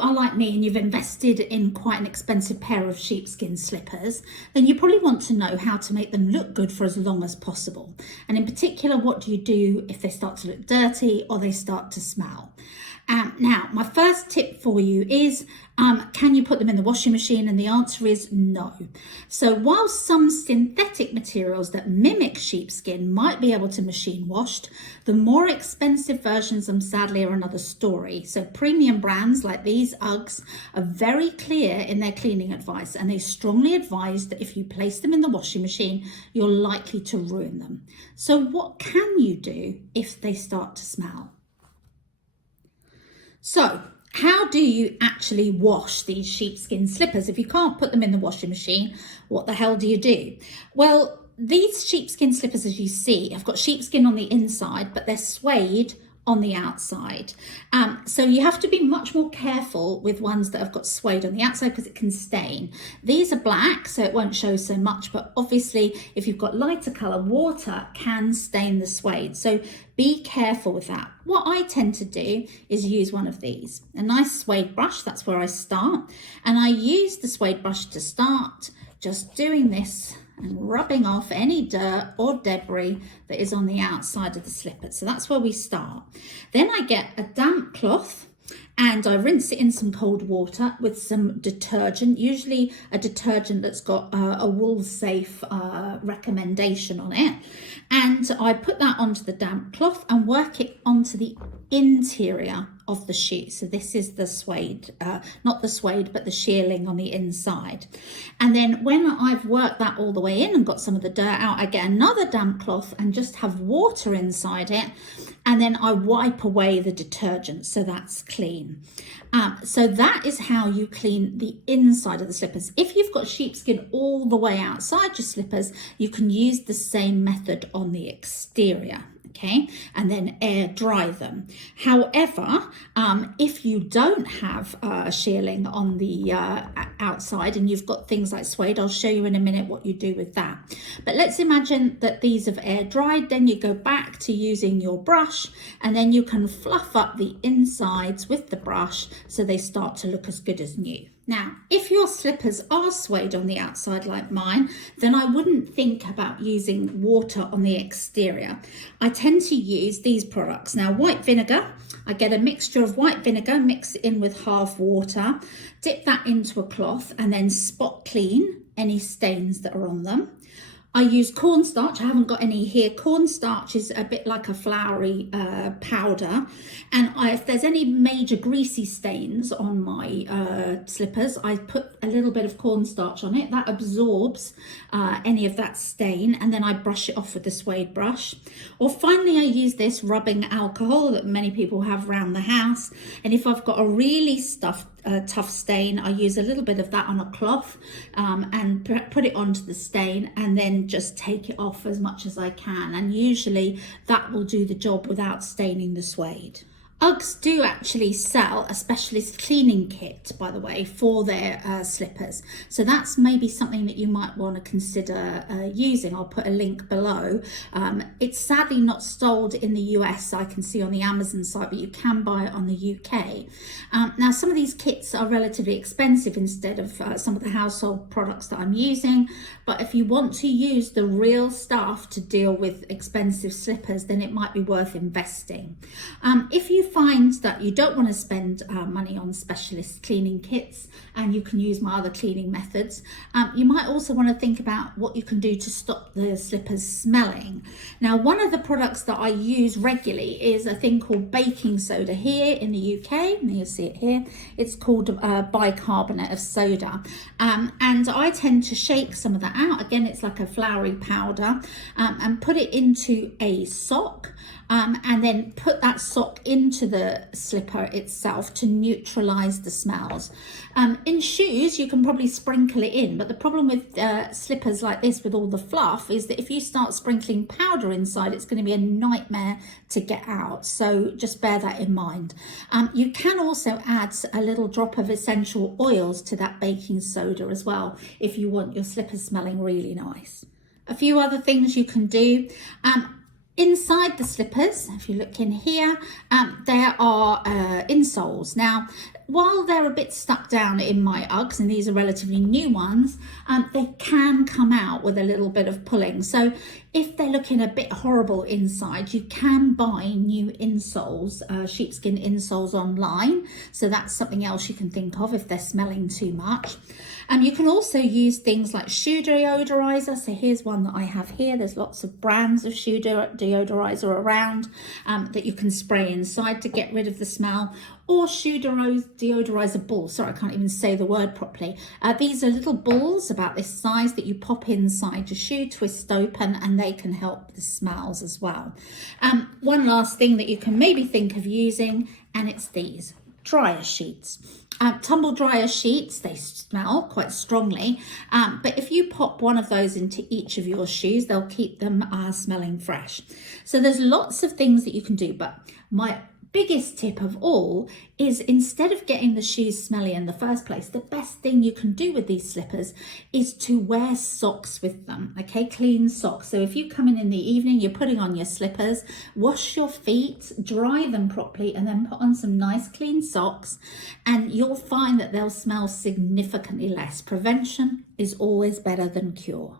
are like me and you've invested in quite an expensive pair of sheepskin slippers, then you probably want to know how to make them look good for as long as possible. And in particular, what do you do if they start to look dirty or they start to smell? Now, my first tip for you is, can you put them in the washing machine? And the answer is no. So while some synthetic materials that mimic sheepskin might be able to machine washed, the more expensive versions of them sadly are another story. So premium brands like these Uggs are very clear in their cleaning advice, and they strongly advise that if you place them in the washing machine, you're likely to ruin them. So what can you do if they start to smell? So how do you actually wash these sheepskin slippers? If you can't put them in the washing machine, what the hell do you do? Well, these sheepskin slippers, as you see, have got sheepskin on the inside, but they're suede on the outside. So you have to be much more careful with ones that have got suede on the outside because it can stain. These are black, so it won't show so much, but obviously if you've got lighter colour, water can stain the suede. So be careful with that. What I tend to do is use one of these, a nice suede brush. That's where I start. And I use the suede brush to start, just doing this and rubbing off any dirt or debris that is on the outside of the slipper. So that's where we start. Then I get a damp cloth and I rinse it in some cold water with some detergent, usually a detergent that's got a wool safe recommendation on it. And I put that onto the damp cloth and work it onto the interior of the shoe. So this is the suede, not the suede, but the shearling on the inside. And then when I've worked that all the way in and got some of the dirt out, I get another damp cloth and just have water inside it. And then I wipe away the detergent, so that's clean. So that is how you clean the inside of the slippers. If you've got sheepskin all the way outside your slippers, you can use the same method on the exterior. Okay, and then air dry them. However, if you don't have a shearling on the outside and you've got things like suede, I'll show you in a minute what you do with that. But let's imagine that these have air dried, then you go back to using your brush and then you can fluff up the insides with the brush so they start to look as good as new. Now, if your slippers are suede on the outside like mine, then I wouldn't think about using water on the exterior. I tend to use these products. Now, white vinegar, I get a mixture of white vinegar, mix it in with half water, dip that into a cloth and then spot clean any stains that are on them. I use cornstarch. I haven't got any here. Cornstarch is a bit like a floury powder. And if there's any major greasy stains on my slippers, I put a little bit of cornstarch on it. That absorbs any of that stain. And then I brush it off with the suede brush. Or finally, I use this rubbing alcohol that many people have around the house. And if I've got a really tough stain, I use a little bit of that on a cloth and put it onto the stain and then just take it off as much as I can, and usually that will do the job without staining the suede. Uggs do actually sell a specialist cleaning kit, by the way, for their slippers. So that's maybe something that you might want to consider using. I'll put a link below. It's sadly not sold in the US, I can see on the Amazon site, but you can buy it on the UK. Now, some of these kits are relatively expensive instead of some of the household products that I'm using. But if you want to use the real stuff to deal with expensive slippers, then it might be worth investing. If you find that you don't want to spend money on specialist cleaning kits and you can use my other cleaning methods, you might also want to think about what you can do to stop the slippers smelling. Now, one of the products that I use regularly is a thing called baking soda here in the UK. You'll see it here. It's called bicarbonate of soda. And I tend to shake some of that out. Again, it's like a floury powder, and put it into a sock. And then put that sock into the slipper itself to neutralize the smells. In shoes, you can probably sprinkle it in, but the problem with slippers like this with all the fluff is that if you start sprinkling powder inside, it's going to be a nightmare to get out. So just bear that in mind. You can also add a little drop of essential oils to that baking soda as well, if you want your slippers smelling really nice. A few other things you can do. Inside the slippers, if you look in here, there are insoles. Now, while they're a bit stuck down in my Uggs, and these are relatively new ones, they can come out with a little bit of pulling. So if they're looking a bit horrible inside, you can buy new insoles, sheepskin insoles online. So that's something else you can think of if they're smelling too much. You can also use things like shoe deodorizer. So here's one that I have here. There's lots of brands of shoe deodorizer around that you can spray inside to get rid of the smell. Or shoe deodorizer balls. Sorry, I can't even say the word properly. These are little balls about this size that you pop inside your shoe, twist open, and they can help the smells as well. One last thing that you can maybe think of using, and it's these dryer sheets. Tumble dryer sheets, they smell quite strongly, but if you pop one of those into each of your shoes, they'll keep them smelling fresh. So there's lots of things that you can do, but my biggest tip of all is, instead of getting the shoes smelly in the first place, the best thing you can do with these slippers is to wear socks with them. Okay, clean socks. So if you come in the evening, you're putting on your slippers, wash your feet, dry them properly, and then put on some nice clean socks, and you'll find that they'll smell significantly less. Prevention is always better than cure.